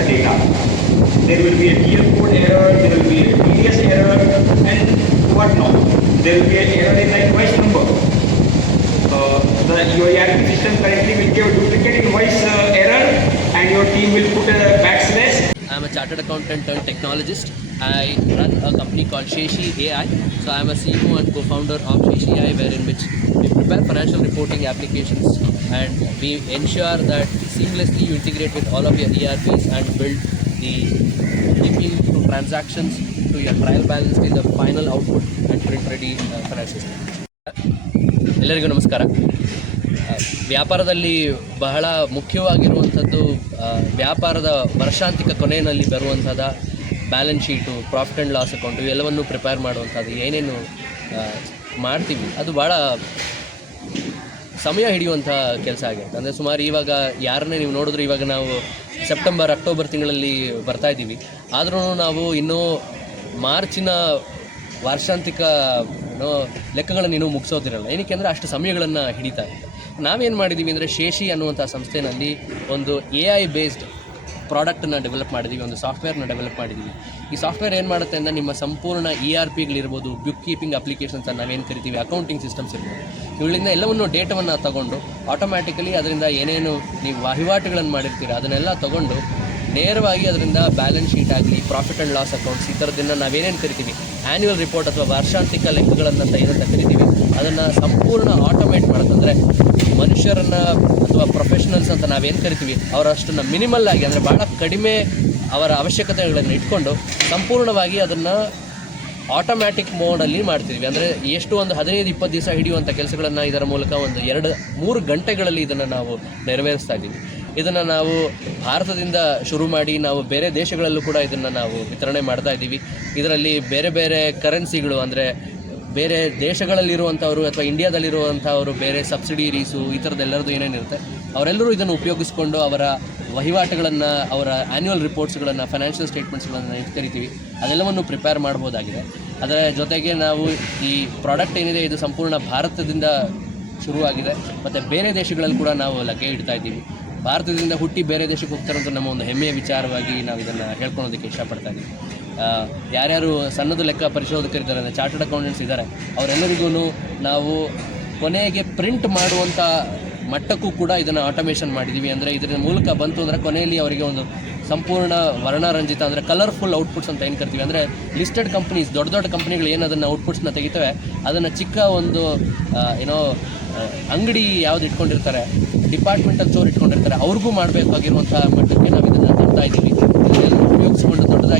the data. There will be a GL code error, there will be a TDS error, and what not. There will be an error in the invoice number. Your ERP system currently will give a duplicate invoice error, and your team will put a backslash. I'm a chartered accountant turned technologist. I run a company called Sheshi AI. So I'm a CEO and co-founder of Sheshi AI, wherein which we prepare financial reporting applications and we ensure that seamlessly you integrate with all of your ERPs and build the keeping to transactions to your trial balance in the final output and print ready financial statement. ಎಲ್ಲರಿಗೂ ನಮಸ್ಕಾರ. ವ್ಯಾಪಾರದಲ್ಲಿ ಬಹಳ ಮುಖ್ಯವಾಗಿರುವಂಥದ್ದು ವ್ಯಾಪಾರದ ವರ್ಷಾಂತಿಕ ಕೊನೆಯಲ್ಲಿ ಬರುವಂಥದ್ದು balance sheet, profit and loss account ಇವೆಲ್ಲವನ್ನು prepare ಮಾಡುವಂಥದ್ದು ಏನೇನು ಮಾಡ್ತೀವಿ ಅದು ಭಾಳ ಸಮಯ ಹಿಡಿಯುವಂಥ ಕೆಲಸ ಆಗಿರುತ್ತೆ. ಅಂದರೆ ಸುಮಾರು ಇವಾಗ ಯಾರನ್ನೇ ನೀವು ನೋಡಿದ್ರೆ ಇವಾಗ ನಾವು ಸೆಪ್ಟೆಂಬರ್ ಅಕ್ಟೋಬರ್ ತಿಂಗಳಲ್ಲಿ ಬರ್ತಾಯಿದ್ದೀವಿ, ಆದ್ರೂ ನಾವು ಇನ್ನೂ ಮಾರ್ಚಿನ ವಾರ್ಷಾಂತಿಕ ಲೆಕ್ಕಗಳನ್ನು ಇನ್ನೂ ಮುಗಿಸೋದಿರಲ್ಲ. ಏನಕ್ಕೆ ಅಂದರೆ ಅಷ್ಟು ಸಮಯಗಳನ್ನು ಹಿಡಿತಾ ಇದೆ. ನಾವೇನು ಮಾಡಿದ್ದೀವಿ ಅಂದರೆ ಶೇಷಿ ಅನ್ನುವಂಥ ಸಂಸ್ಥೆಯಲ್ಲಿ ಒಂದು AI ಬೇಸ್ಡ್ ಪ್ರಾಡಕ್ಟನ್ನು ಡೆವಲಪ್ ಮಾಡಿದ್ದೀವಿ, ಒಂದು ಸಾಫ್ಟ್ವೇರ್ನ ಡೆವಲಪ್ ಮಾಡಿದ್ದೀವಿ. ಈ ಸಾಫ್ಟ್ವೇರ್ ಏನು ಮಾಡುತ್ತೆ ಅಂದರೆ ನಿಮ್ಮ ಸಂಪೂರ್ಣ ERPಗಳಿರ್ಬೋದು, ಬುಕ್ ಕೀಪಿಂಗ್ ಅಪ್ಲಿಕೇಶನ್ಸ್ ಅಂತ ನಾವೇನು ಕರಿತೀವಿ, ಅಕೌಂಟಿಂಗ್ ಸಿಸ್ಟಮ್ಸ್ ಇರ್ಬೋದು, ಇವುಗಳಿಂದ ಎಲ್ಲವನ್ನು ಡೇಟಾವನ್ನು ತಗೊಂಡು ಆಟೋಮ್ಯಾಟಿಕಲಿ ಅದರಿಂದ ಏನೇನು ನೀವು ವಹಿವಾಟುಗಳನ್ನು ಮಾಡಿರ್ತೀರ ಅದನ್ನೆಲ್ಲ ತೊಗೊಂಡು ನೇರವಾಗಿ ಅದರಿಂದ ಬ್ಯಾಲೆನ್ಸ್ ಶೀಟ್ ಆಗಲಿ, ಪ್ರಾಫಿಟ್ ಆ್ಯಂಡ್ ಲಾಸ್ ಅಕೌಂಟ್ಸ್ ಈ ಥರದನ್ನು ನಾವೇನೇನು ಕರಿತೀವಿ ಆ್ಯನ್ಯುವಲ್ ರಿಪೋರ್ಟ್ ಅಥವಾ ವಾರ್ಷಾಂತಿಕ ಲೆಕ್ಕಗಳನ್ನು ಏನಂತ ಕರಿತೀವಿ ಅದನ್ನು ಸಂಪೂರ್ಣ ಆಟೋಮೇಟ್ ಮಾಡುತ್ತಂದರೆ ಮನುಷ್ಯರನ್ನು ಅಥವಾ ಪ್ರೊಫೆಷನಲ್ಸ್ ಅಂತ ನಾವೇನು ಕರಿತೀವಿ ಅವರಷ್ಟನ್ನು ಮಿನಿಮಲ್ ಆಗಿ ಅಂದರೆ ಭಾಳ ಕಡಿಮೆ ಅವರ ಅವಶ್ಯಕತೆಗಳನ್ನು ಇಟ್ಕೊಂಡು ಸಂಪೂರ್ಣವಾಗಿ ಅದನ್ನು ಆಟೋಮ್ಯಾಟಿಕ್ ಮೋಡಲ್ಲಿ ಮಾಡ್ತಿದ್ವಿ. ಅಂದರೆ ಎಷ್ಟು ಒಂದು 15-20 ದಿವಸ ಹಿಡಿಯುವಂಥ ಕೆಲಸಗಳನ್ನು ಇದರ ಮೂಲಕ ಒಂದು 2-3 ಗಂಟೆಗಳಲ್ಲಿ ಇದನ್ನು ನಾವು ನೆರವೇರಿಸ್ತಾ ಇದ್ದೀವಿ. ಇದನ್ನು ನಾವು ಭಾರತದಿಂದ ಶುರು ಮಾಡಿ ನಾವು ಬೇರೆ ದೇಶಗಳಲ್ಲೂ ಕೂಡ ಇದನ್ನು ನಾವು ವಿತರಣೆ ಮಾಡ್ತಾ ಇದ್ದೀವಿ. ಇದರಲ್ಲಿ ಬೇರೆ ಬೇರೆ ಕರೆನ್ಸಿಗಳು ಅಂದರೆ ಬೇರೆ ದೇಶಗಳಲ್ಲಿರುವಂಥವರು ಅಥವಾ ಇಂಡಿಯಾದಲ್ಲಿರುವಂಥವರು ಬೇರೆ ಸಬ್ಸಿಡಿಯರೀಸು ಈ ಥರದ್ದೆಲ್ಲರದ್ದು ಏನೇನಿರುತ್ತೆ ಅವರೆಲ್ಲರೂ ಇದನ್ನು ಉಪಯೋಗಿಸ್ಕೊಂಡು ಅವರ ವಹಿವಾಟುಗಳನ್ನು, ಅವರ ಆ್ಯನ್ಯುವಲ್ ರಿಪೋರ್ಟ್ಸ್ಗಳನ್ನು, ಫೈನಾನ್ಷಿಯಲ್ ಸ್ಟೇಟ್ಮೆಂಟ್ಸ್ಗಳನ್ನು ಏನು ಕರಿತೀವಿ ಅದೆಲ್ಲವನ್ನು ಪ್ರಿಪೇರ್ ಮಾಡ್ಬೋದಾಗಿದೆ. ಅದರ ಜೊತೆಗೆ ನಾವು ಈ ಪ್ರಾಡಕ್ಟ್ ಏನಿದೆ ಇದು ಸಂಪೂರ್ಣ ಭಾರತದಿಂದ ಶುರುವಾಗಿದೆ ಮತ್ತು ಬೇರೆ ದೇಶಗಳಲ್ಲಿ ಕೂಡ ನಾವು ಲಗ್ಗೆ ಇಡ್ತಾ ಇದ್ದೀವಿ. ಭಾರತದಿಂದ ಹುಟ್ಟಿ ಬೇರೆ ದೇಶಕ್ಕೆ ಹೋಗ್ತಾರಂತ ನಮ್ಮ ಒಂದು ಹೆಮ್ಮೆಯ ವಿಚಾರವಾಗಿ ನಾವು ಇದನ್ನು ಹೇಳ್ಕೊಳೋದಕ್ಕೆ ಇಷ್ಟಪಡ್ತಾ ಇದ್ದೀವಿ. ಯಾರ್ಯಾರು ಸಣ್ಣದು ಲೆಕ್ಕ ಪರಿಶೋಧಕರಿದ್ದಾರೆ ಅಂದರೆ ಚಾರ್ಟರ್ಡ್ ಅಕೌಂಟೆಂಟ್ಸ್ ಇದ್ದಾರೆ ಅವರೆಲ್ಲರಿಗೂ ನಾವು ಕೊನೆಗೆ ಪ್ರಿಂಟ್ ಮಾಡುವಂಥ ಮಟ್ಟಕ್ಕೂ ಕೂಡ ಇದನ್ನು ಆಟೋಮೇಷನ್ ಮಾಡಿದ್ದೀವಿ. ಅಂದರೆ ಇದರ ಮೂಲಕ ಬಂತು ಅಂದರೆ ಕೊನೆಯಲ್ಲಿ ಅವರಿಗೆ ಒಂದು ಸಂಪೂರ್ಣ ವರ್ಣರಂಜಿತ ಅಂದರೆ ಕಲರ್ಫುಲ್ ಔಟ್ಪುಟ್ಸ್ ಅಂತ ಏನು ಕರಿತೀವಿ. ಅಂದರೆ ಲಿಸ್ಟೆಡ್ ಕಂಪ್ನೀಸ್, ದೊಡ್ಡ ದೊಡ್ಡ ಕಂಪ್ನಿಗಳು ಏನು ಅದನ್ನು ಔಟ್ಪುಟ್ಸ್ನ ತೆಗಿತವೆ ಅದನ್ನು ಚಿಕ್ಕ ಒಂದು ಅಂಗಡಿ ಯಾವ್ದು ಇಟ್ಕೊಂಡಿರ್ತಾರೆ, ಡಿಪಾರ್ಟ್ಮೆಂಟಲ್ ಸ್ಟೋರ್ ಇಟ್ಕೊಂಡಿರ್ತಾರೆ ಅವ್ರಿಗೂ ಮಾಡಬೇಕಾಗಿರುವಂಥ ಮಟ್ಟಕ್ಕೆ ನಾವು ಇದನ್ನು ತರ್ತಾ ಇದ್ದೀವಿ. ಇದನ್ನೆಲ್ಲ ಉಪಯೋಗಿಸ್ಕೊಂಡು ದೊಡ್ಡದಾಗಿ